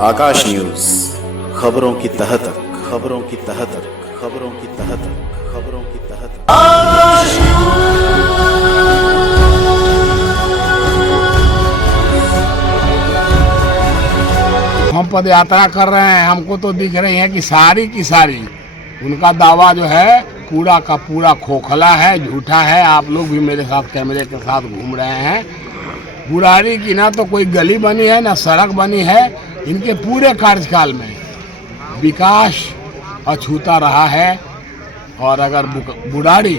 आकाश news, खबरों की तह तक, खबरों की तह तक, खबरों की तह तक, खबरों की तह तक। हम पद यात्रा कर रहे हैं, हमको तो दिख रही है कि सारी की सारी उनका दावा जो है पूरा का पूरा खोखला है, झूठा है। आप लोग भी मेरे साथ कैमरे के साथ घूम रहे हैं। बुराड़ी की ना तो कोई गली बनी है ना सड़क बनी है। इनके पूरे कार्यकाल में विकास अछूता रहा है। और अगर बुराड़ी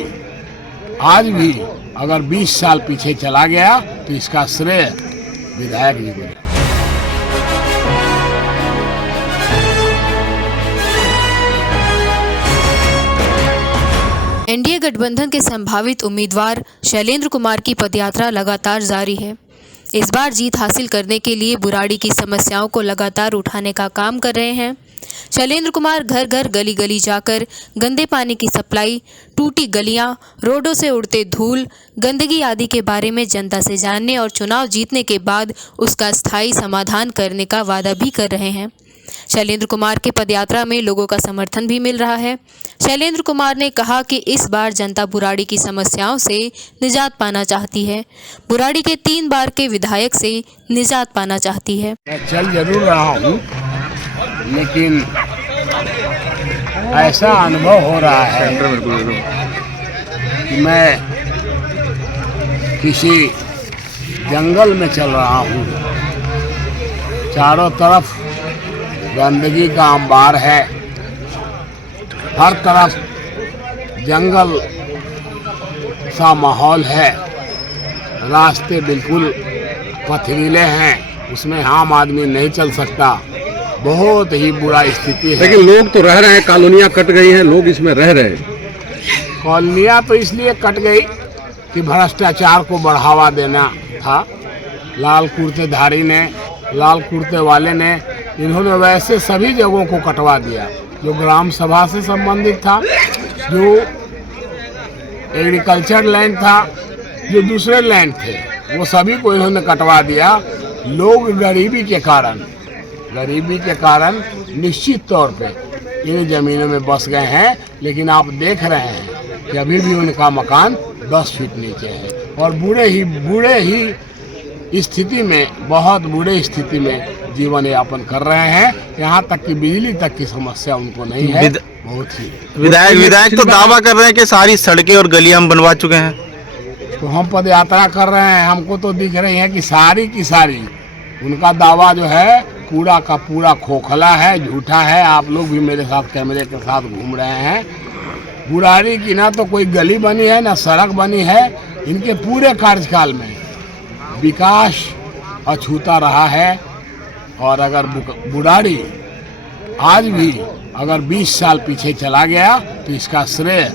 आज भी अगर 20 साल पीछे चला गया तो इसका श्रेय विधायक जी को। एनडीए गठबंधन के संभावित उम्मीदवार शैलेंद्र कुमार की पदयात्रा लगातार जारी है। इस बार जीत हासिल करने के लिए बुराड़ी की समस्याओं को लगातार उठाने का काम कर रहे हैं। शैलेंद्र कुमार घर घर गली गली जाकर गंदे पानी की सप्लाई, टूटी गलियां, रोडों से उड़ते धूल, गंदगी आदि के बारे में जनता से जानने और चुनाव जीतने के बाद उसका स्थायी समाधान करने का वादा भी कर रहे हैं। शैलेंद्र कुमार के पदयात्रा में लोगों का समर्थन भी मिल रहा है। शैलेंद्र कुमार ने कहा कि इस बार जनता बुराड़ी की समस्याओं से निजात पाना चाहती है। बुराड़ी के 3 बार के विधायक से निजात पाना चाहती है। मैं चल जरूर रहा हूँ, लेकिन ऐसा अनुभव हो रहा है कि मैं किसी जंगल में चल रहा हूँ। चारों तरफ गंदगी का अंबार है, हर तरफ जंगल सा माहौल है, रास्ते बिल्कुल पथरीले हैं, उसमें आम आदमी नहीं चल सकता। बहुत ही बुरा स्थिति है। लेकिन लोग तो रह रहे हैं, कॉलोनियाँ कट गई हैं, लोग इसमें रह रहे हैं। कॉलोनियाँ तो इसलिए कट गई कि भ्रष्टाचार को बढ़ावा देना था। लाल कुर्तेधारी ने, लाल कुर्ते वाले ने, इन्होंने वैसे सभी जगहों को कटवा दिया जो ग्राम सभा से संबंधित था, जो एग्रीकल्चर लैंड था, जो दूसरे लैंड थे, वो सभी को इन्होंने कटवा दिया। लोग गरीबी के कारण निश्चित तौर पे इन ज़मीनों में बस गए हैं। लेकिन आप देख रहे हैं कि अभी भी उनका मकान 10 फीट नीचे है और बूढ़े ही स्थिति में, बहुत बुरे स्थिति में जीवन यापन कर रहे हैं। यहाँ तक कि बिजली तक की समस्या उनको नहीं है। बहुत ही विधायक तो दावा कर रहे हैं कि सारी सड़कें और गलियां हम बनवा चुके हैं। तो हम पद यात्रा कर रहे हैं, हमको तो दिख रही है कि सारी की सारी उनका दावा जो है पूरा का पूरा खोखला है, झूठा है। आप लोग भी मेरे साथ कैमरे के साथ घूम रहे हैं। बुराड़ी की ना तो कोई गली बनी है ना सड़क बनी है। इनके पूरे कार्यकाल में विकास अछूता रहा है। और अगर बुराड़ी आज भी अगर 20 साल पीछे चला गया तो इसका श्रेय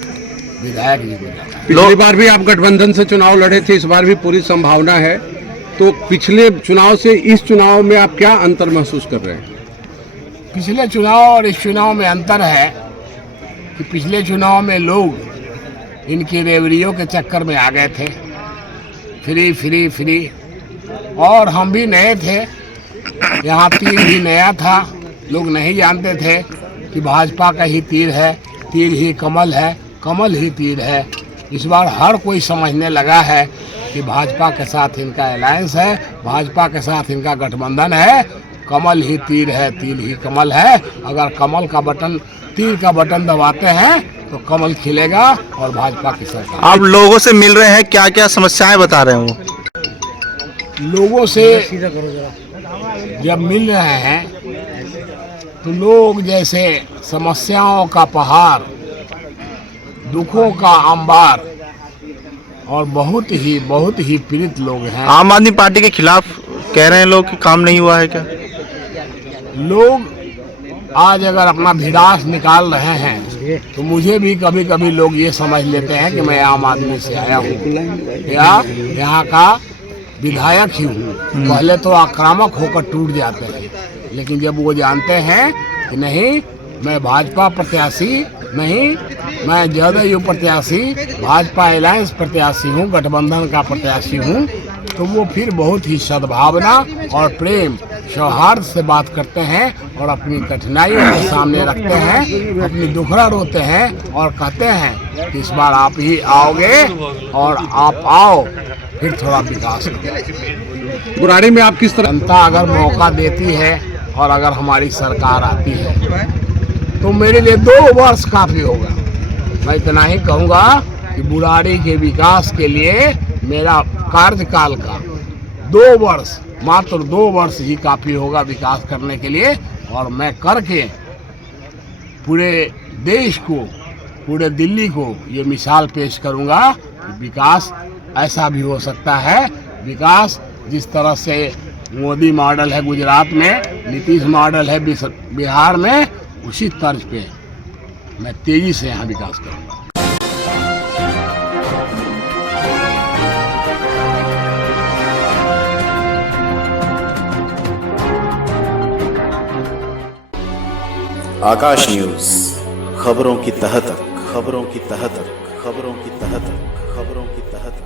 विधायक जी को जाता है। पिछली बार भी आप गठबंधन से चुनाव लड़े थे, इस बार भी पूरी संभावना है। तो पिछले चुनाव से इस चुनाव में आप क्या अंतर महसूस कर रहे हैं? पिछले चुनाव और इस चुनाव में अंतर है कि पिछले चुनाव में लोग इनकी रेवड़ियों के चक्कर में आ गए थे, फ्री फ्री फ्री। और हम भी नए थे, यहाँ तीर भी नया था। लोग नहीं जानते थे कि भाजपा का ही तीर है, तीर ही कमल है, कमल ही तीर है। इस बार हर कोई समझने लगा है कि भाजपा के साथ इनका अलायंस है, भाजपा के साथ इनका गठबंधन है। कमल ही तीर है, तीर ही कमल है। अगर कमल का बटन, तीर का बटन दबाते हैं तो कमल खिलेगा और भाजपा की सरकार। आप लोगों से मिल रहे हैं, क्या क्या समस्याएं बता रहे हैं? लोगों से जब मिल रहे हैं तो लोग जैसे समस्याओं का पहाड़, दुखों का अंबार और बहुत ही पीड़ित लोग हैं। आम आदमी पार्टी के खिलाफ कह रहे हैं लोग कि काम नहीं हुआ है क्या? लोग आज अगर अपना भिड़ास निकाल रहे हैं तो मुझे भी कभी कभी लोग ये समझ लेते हैं कि मैं आम आदमी से आया हूँ या यहाँ का विधायक ही हूँ। पहले तो आक्रामक होकर टूट जाते हैं, लेकिन जब वो जानते हैं कि नहीं, मैं भाजपा प्रत्याशी नहीं, मैं जदयू प्रत्याशी, भाजपा अलायंस प्रत्याशी हूँ, गठबंधन का प्रत्याशी हूँ, तो वो फिर बहुत ही सद्भावना और प्रेम सौहार्द से बात करते हैं और अपनी कठिनाइयों के सामने रखते हैं, अपनी दुखड़ा रोते हैं और कहते हैं कि इस बार आप ही आओगे और आप आओ फिर थोड़ा विकास करो। बुराड़ी में आप किस तरह जनता अगर मौका देती है और अगर हमारी सरकार आती है तो मेरे लिए 2 वर्ष काफ़ी होगा। मैं इतना ही कहूँगा कि बुराड़ी के विकास के लिए मेरा कार्यकाल का 2 वर्ष, मात्र 2 वर्ष ही काफ़ी होगा विकास करने के लिए। और मैं करके पूरे देश को, पूरे दिल्ली को ये मिसाल पेश करूँगा कि विकास ऐसा भी हो सकता है। विकास जिस तरह से मोदी मॉडल है गुजरात में, नीतीश मॉडल है बिहार में, उसी तर्ज पे मैं तेज़ी से यहाँ विकास करूँगा। आकाश न्यूज, खबरों की तह तक, खबरों की तह तक, खबरों की तह तक, खबरों की तह तक।